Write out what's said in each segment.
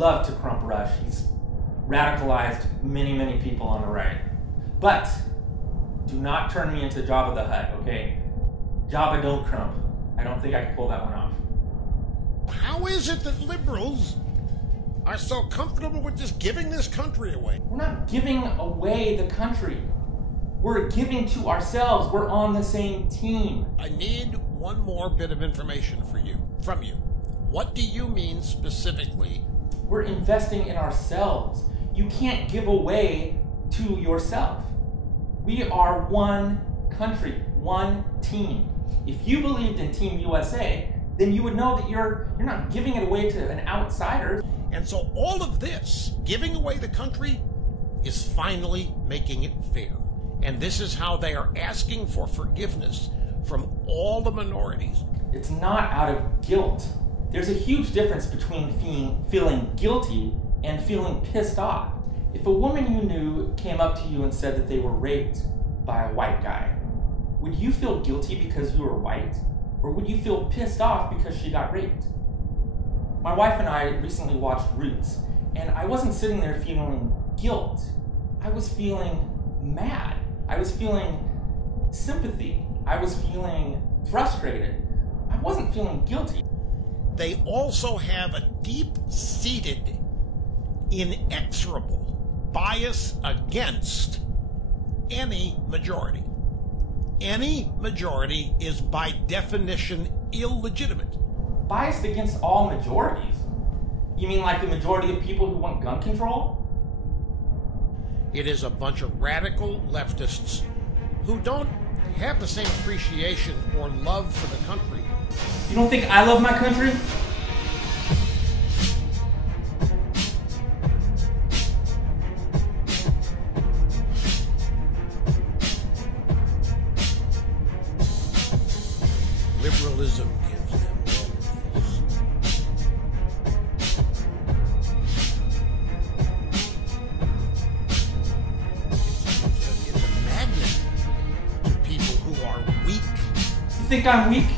love to crump rush. He's radicalized many, many people on the right. But do not turn me into Jabba the Hutt, okay? Jabba don't crump. I don't think I can pull that one off. How is it that liberals are so comfortable with just giving this country away? We're not giving away the country. We're giving to ourselves. We're on the same team. I need one more bit of information from you. What do you mean specifically? We're investing in ourselves. You can't give away to yourself. We are one country, one team. If you believed in Team USA, then you would know that you're not giving it away to an outsider. And so all of this, giving away the country, is finally making it fair. And this is how they are asking for forgiveness from all the minorities. It's not out of guilt. There's a huge difference between feeling guilty and feeling pissed off. If a woman you knew came up to you and said that they were raped by a white guy, would you feel guilty because you were white? Or would you feel pissed off because she got raped? My wife and I recently watched Roots, and I wasn't sitting there feeling guilt. I was feeling mad. I was feeling sympathy. I was feeling frustrated. I wasn't feeling guilty. They also have a deep-seated, inexorable bias against any majority. Any majority is by definition illegitimate. Biased against all majorities? You mean like the majority of people who want gun control? It is a bunch of radical leftists who don't have the same appreciation or love for the country. You don't think I love my country? Liberalism gives them both. It's a magnet to people who are weak. You think I'm weak?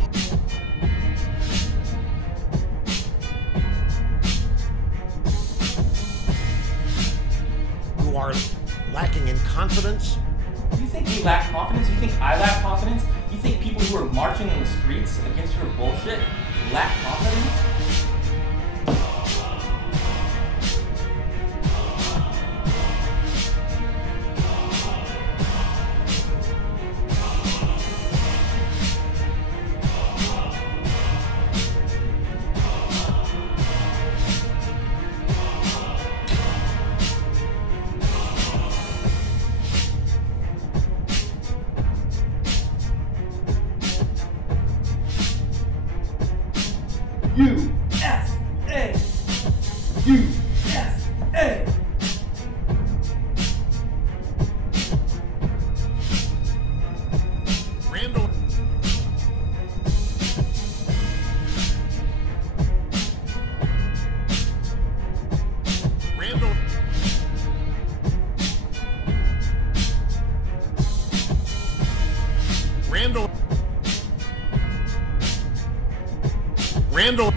Who are lacking in confidence. You think we lack confidence? You think I lack confidence? You think people who are marching in the streets against your bullshit lack confidence? USA! USA! Randall. Randall.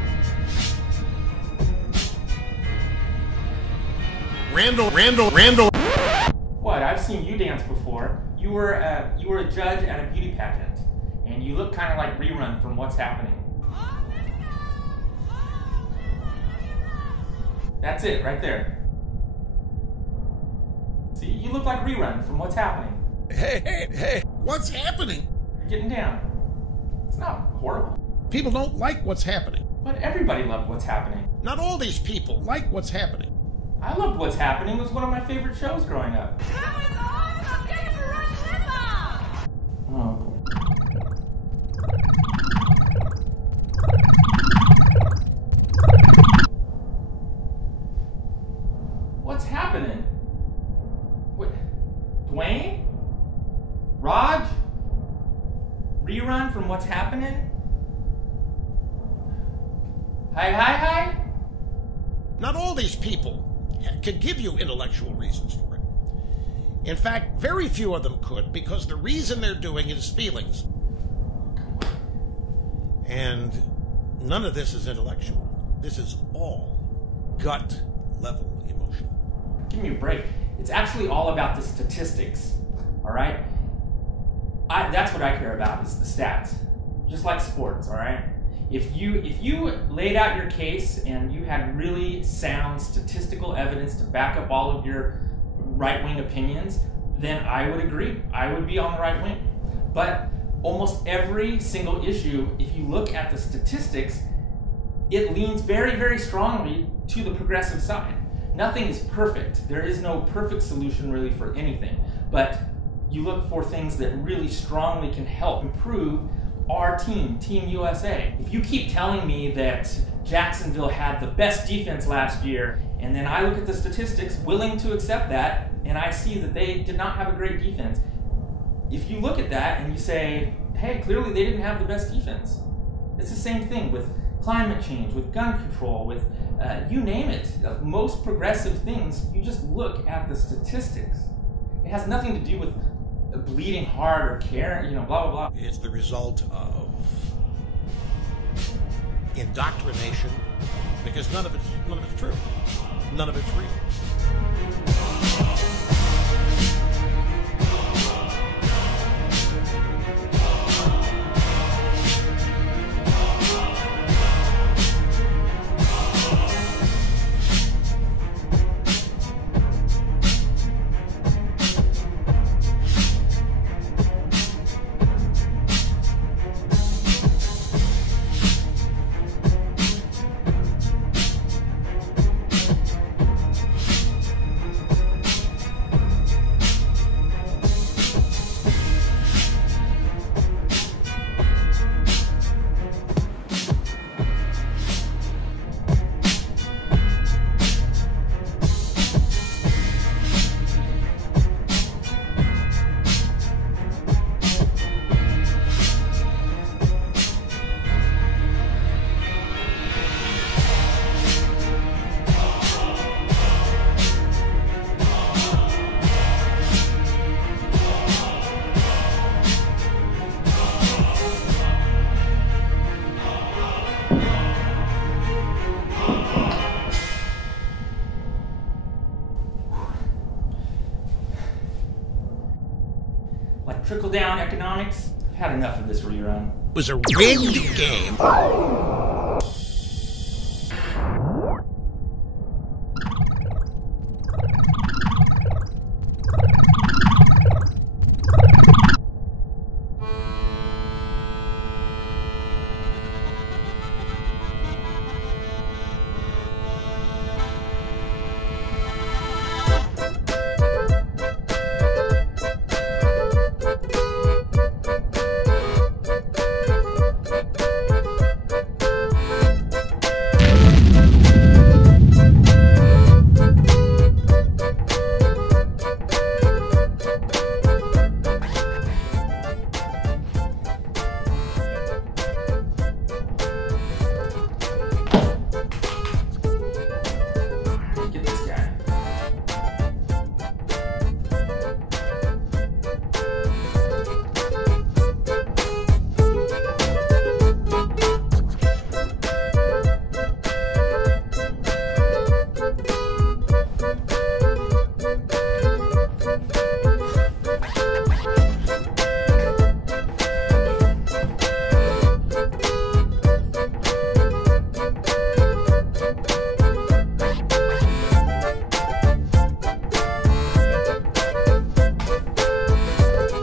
Randall. Randall. Randall. What? I've seen you dance before. You were a judge at a beauty pageant, and you look kind of like Rerun from What's Happening. That's it, right there. See, you look like Rerun from What's Happening. Hey, what's happening? You're getting down. It's not horrible. People don't like what's happening. But everybody loved What's Happening. Not all these people like what's happening. I loved What's Happening. It was one of my favorite shows growing up. Oh. What's happening? What? Dwayne? Raj? Rerun from What's Happening? Hi. Not all these people can give you intellectual reasons for it. In fact, very few of them could, because the reason they're doing it is feelings. And none of this is intellectual. This is all gut level emotional. Give me a break. It's actually all about the statistics, all right? That's what I care about, is the stats. Just like sports, all right? If you laid out your case and you had really sound statistical evidence to back up all of your right-wing opinions, then I would agree. I would be on the right wing. But almost every single issue, if you look at the statistics, it leans very, very strongly to the progressive side. Nothing is perfect. There is no perfect solution really for anything. But you look for things that really strongly can help improve our team, Team USA. If you keep telling me that Jacksonville had the best defense last year, and then I look at the statistics, willing to accept that, and I see that they did not have a great defense, if you look at that and you say, hey, clearly they didn't have the best defense. It's the same thing with climate change, with gun control, with you name it. Most progressive things, you just look at the statistics. It has nothing to do with bleeding heart or care, blah, blah, blah. It's the result of indoctrination, because none of it's true. None of it's real. Like trickle-down economics, I've had enough of this rerun. It was a rigged game.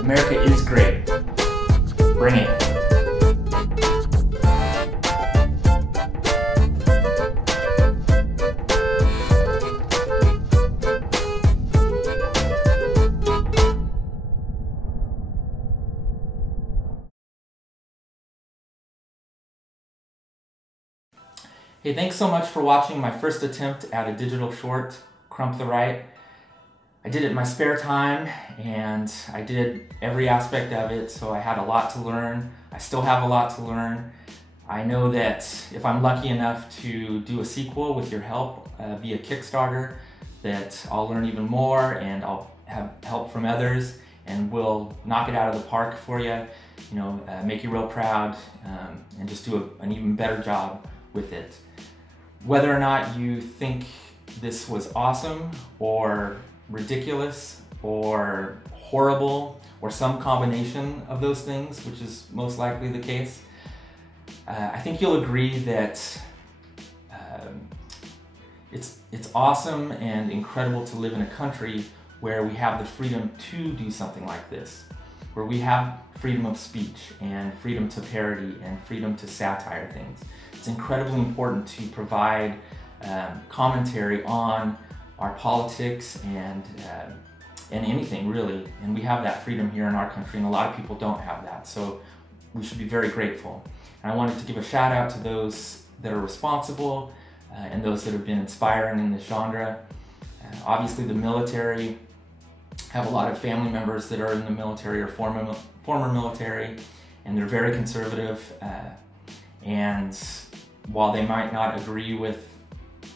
America is great. Bring it. Hey, thanks so much for watching my first attempt at a digital short, KRUMP the Right. I did it in my spare time, and I did every aspect of it, so I had a lot to learn. I still have a lot to learn. I know that if I'm lucky enough to do a sequel with your help via Kickstarter, that I'll learn even more, and I'll have help from others, and we'll knock it out of the park for you, make you real proud, and just do an even better job with it. Whether or not you think this was awesome or ridiculous or horrible or some combination of those things, which is most likely the case, I think you'll agree that it's awesome and incredible to live in a country where we have the freedom to do something like this, where we have freedom of speech and freedom to parody and freedom to satire things. It's incredibly important to provide commentary on our politics and anything really, and we have that freedom here in our country, and a lot of people don't have that, so we should be very grateful. And I wanted to give a shout out to those that are responsible and those that have been inspiring in this genre. Obviously the military, have a lot of family members that are in the military or former military, and they're very conservative, and while they might not agree with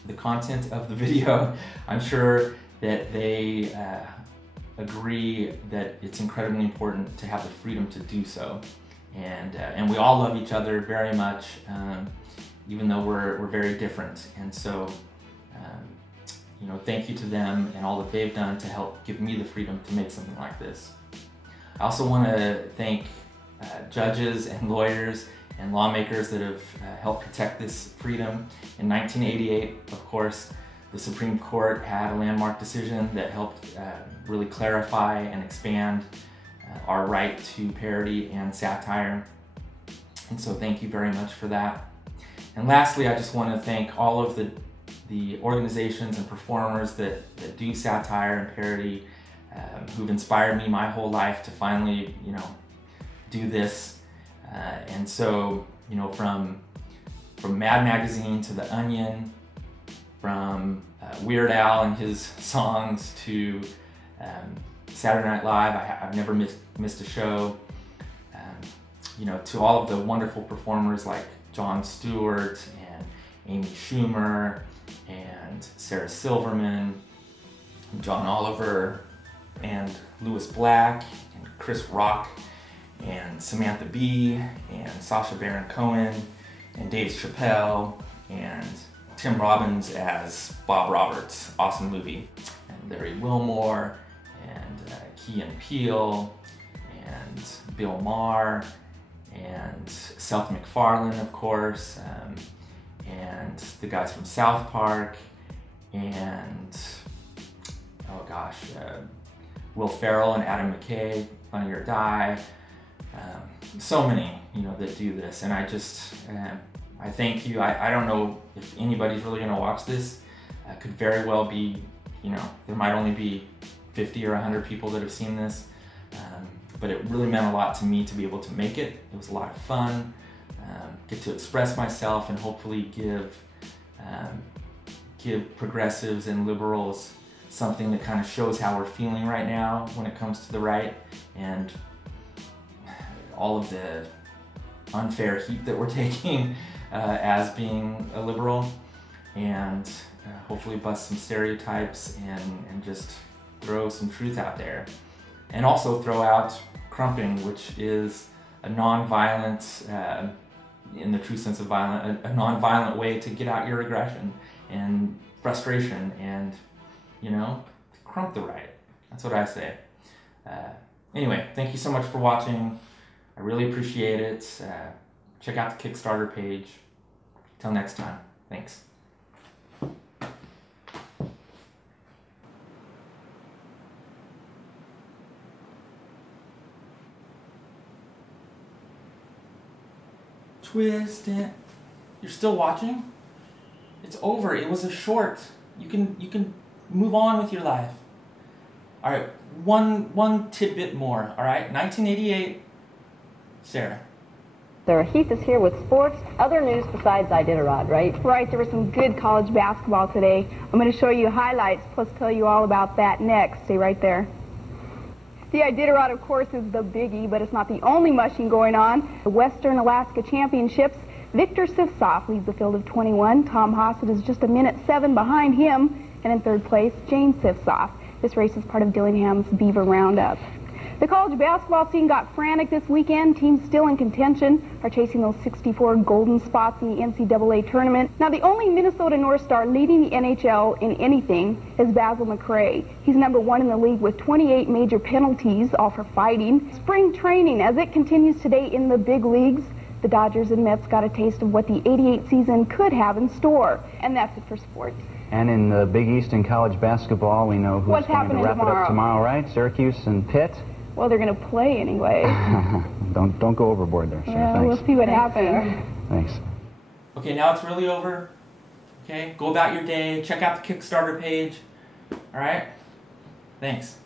the content of the video, I'm sure that they agree that it's incredibly important to have the freedom to do so. And we all love each other very much, even though we're very different. And so, you know, thank you to them and all that they've done to help give me the freedom to make something like this. I also want to thank judges and lawyers and lawmakers that have helped protect this freedom. In 1988, of course, the Supreme Court had a landmark decision that helped really clarify and expand our right to parody and satire. And so thank you very much for that. And lastly, I just want to thank all of the organizations and performers that do satire and parody, who've inspired me my whole life to finally, you know, do this. And so, you know, from Mad Magazine to The Onion, from Weird Al and his songs to Saturday Night Live, I've never missed a show, you know, to all of the wonderful performers like Jon Stewart and Amy Schumer and Sarah Silverman, and John Oliver and Louis Black and Chris Rock and Samantha Bee and Sacha Baron Cohen and Dave Chappelle and Tim Robbins as Bob Roberts, awesome movie, and Larry Wilmore and Key and Peele and Bill Maher and Seth MacFarlane, of course, and the guys from South Park, and oh gosh, Will Ferrell and Adam McKay, Funny or Die. So many, you know, that do this, and I just, I thank you. I don't know if anybody's really gonna watch this. Could very well be, you know, there might only be 50 or 100 people that have seen this, but it really meant a lot to me to be able to make it. It was a lot of fun, get to express myself and hopefully give progressives and liberals something that kind of shows how we're feeling right now when it comes to the right and all of the unfair heat that we're taking as being a liberal, and hopefully bust some stereotypes and just throw some truth out there. And also throw out krumping, which is a non-violent, in the true sense of violent, a non-violent way to get out your aggression and frustration and, you know, krump the right. That's what I say. Anyway, thank you so much for watching. I really appreciate it. Check out the Kickstarter page. Till next time, thanks. Twist it. You're still watching? It's over. It was a short. You can move on with your life. All right, one tidbit more. All right, 1988. Sarah. Sarah, Heath is here with sports, other news besides Iditarod, right? Right, there was some good college basketball today. I'm going to show you highlights, plus tell you all about that next. Stay right there. The Iditarod, of course, is the biggie, but it's not the only mushing going on. The Western Alaska Championships, Victor Sifsoff leads the field of 21. Tom Hossett is just a minute 7 behind him. And in third place, Jane Sifsoff. This race is part of Dillingham's Beaver Roundup. The college basketball scene got frantic this weekend. Teams still in contention are chasing those 64 golden spots in the NCAA tournament. Now, the only Minnesota North Star leading the NHL in anything is Basil McRae. He's #1 in the league with 28 major penalties, all for fighting. Spring training, as it continues today in the big leagues, the Dodgers and Mets got a taste of what the '88 season could have in store. And that's it for sports. And in the Big East in college basketball, we know who's What's going to happening wrap it up tomorrow, right? Syracuse and Pitt. Well, they're going to play anyway. Don't go overboard there, sir. Thanks. We'll see what happens. Thanks. Okay, now it's really over. Okay, go about your day. Check out the Kickstarter page. All right? Thanks.